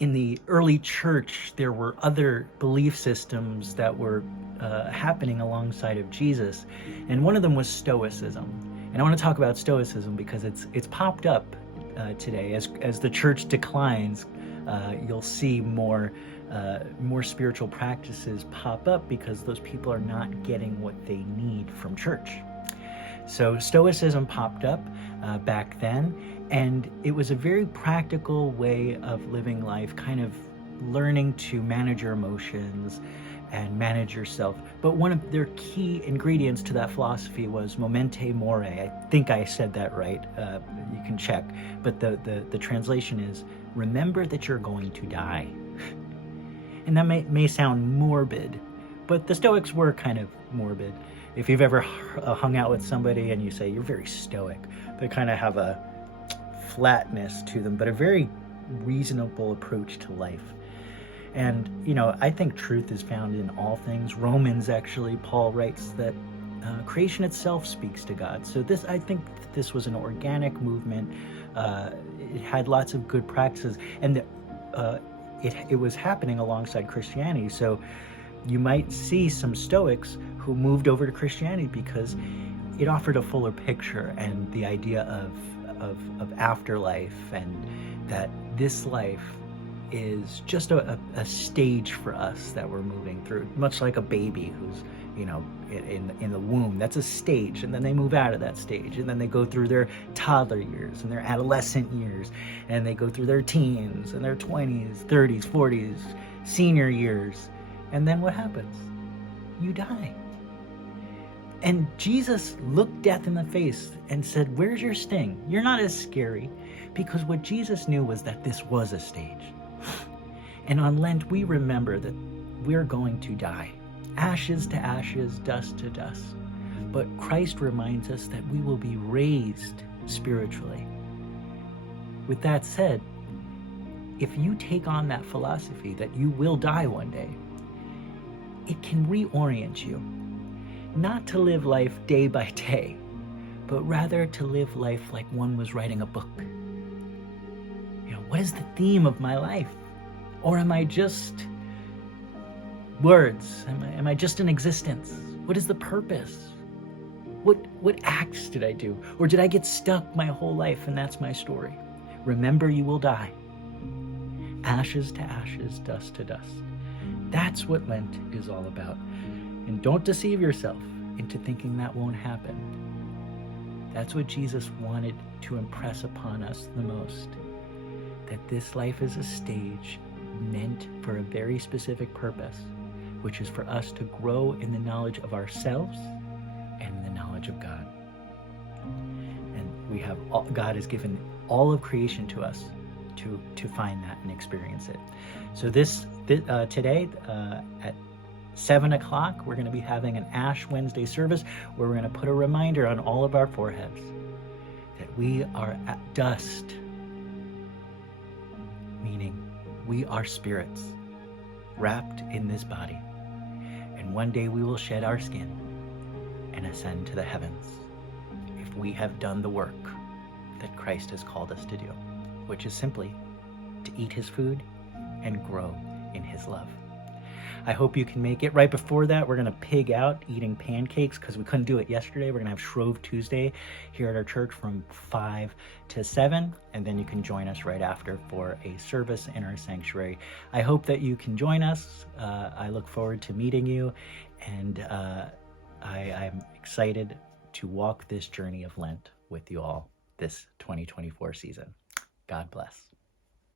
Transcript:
in the early church, there were other belief systems that were happening alongside of Jesus, and one of them was Stoicism. And I want to talk about Stoicism because it's popped up today as the church declines. You'll see more spiritual practices pop up because those people are not getting what they need from church. So Stoicism popped up back then, and it was a very practical way of living life, kind of learning to manage your emotions and manage yourself. But one of their key ingredients to that philosophy was momente mori. I think I said that right. You can check. But the translation is, remember that you're going to die. And that may sound morbid, but the Stoics were kind of morbid. If you've ever hung out with somebody and you say you're very stoic, they kind of have a flatness to them, but a very reasonable approach to life. And, I think truth is found in all things. Romans, actually, Paul writes that creation itself speaks to God. So I think this was an organic movement. It had lots of good practices, and it was happening alongside Christianity. So you might see some Stoics who moved over to Christianity because it offered a fuller picture and the idea of afterlife, and that this life is just a stage for us that we're moving through, much like a baby who's in the womb. That's a stage, and then they move out of that stage, and then they go through their toddler years and their adolescent years, and they go through their teens and their 20s, 30s, 40s, senior years. And then what happens? You die. And Jesus looked death in the face and said, where's your sting? You're not as scary. Because what Jesus knew was that this was a stage. And on Lent, we remember that we're going to die. Ashes to ashes, dust to dust. But Christ reminds us that we will be raised spiritually. With that said, if you take on that philosophy that you will die one day, it can reorient you, not to live life day by day, but rather to live life like one was writing a book. What is the theme of my life? Or am I just words? Am I just an existence? What is the purpose? What acts did I do? Or did I get stuck my whole life and that's my story? Remember, you will die. Ashes to ashes, dust to dust. That's what Lent is all about. And don't deceive yourself into thinking that won't happen. That's what Jesus wanted to impress upon us the most. That this life is a stage meant for a very specific purpose, which is for us to grow in the knowledge of ourselves and the knowledge of God. And God has given all of creation to us to find that and experience it. So today at 7 o'clock, we're going to be having an Ash Wednesday service where we're going to put a reminder on all of our foreheads that we are at dust, meaning we are spirits wrapped in this body. And one day we will shed our skin and ascend to the heavens if we have done the work that Christ has called us to do, which is simply to eat his food and grow in his love. I hope you can make it. Right before that, we're going to pig out eating pancakes because we couldn't do it yesterday. We're going to have Shrove Tuesday here at our church from 5 to 7, and then you can join us right after for a service in our sanctuary. I hope that you can join us. I look forward to meeting you, and I'm excited to walk this journey of Lent with you all this 2024 season. God bless.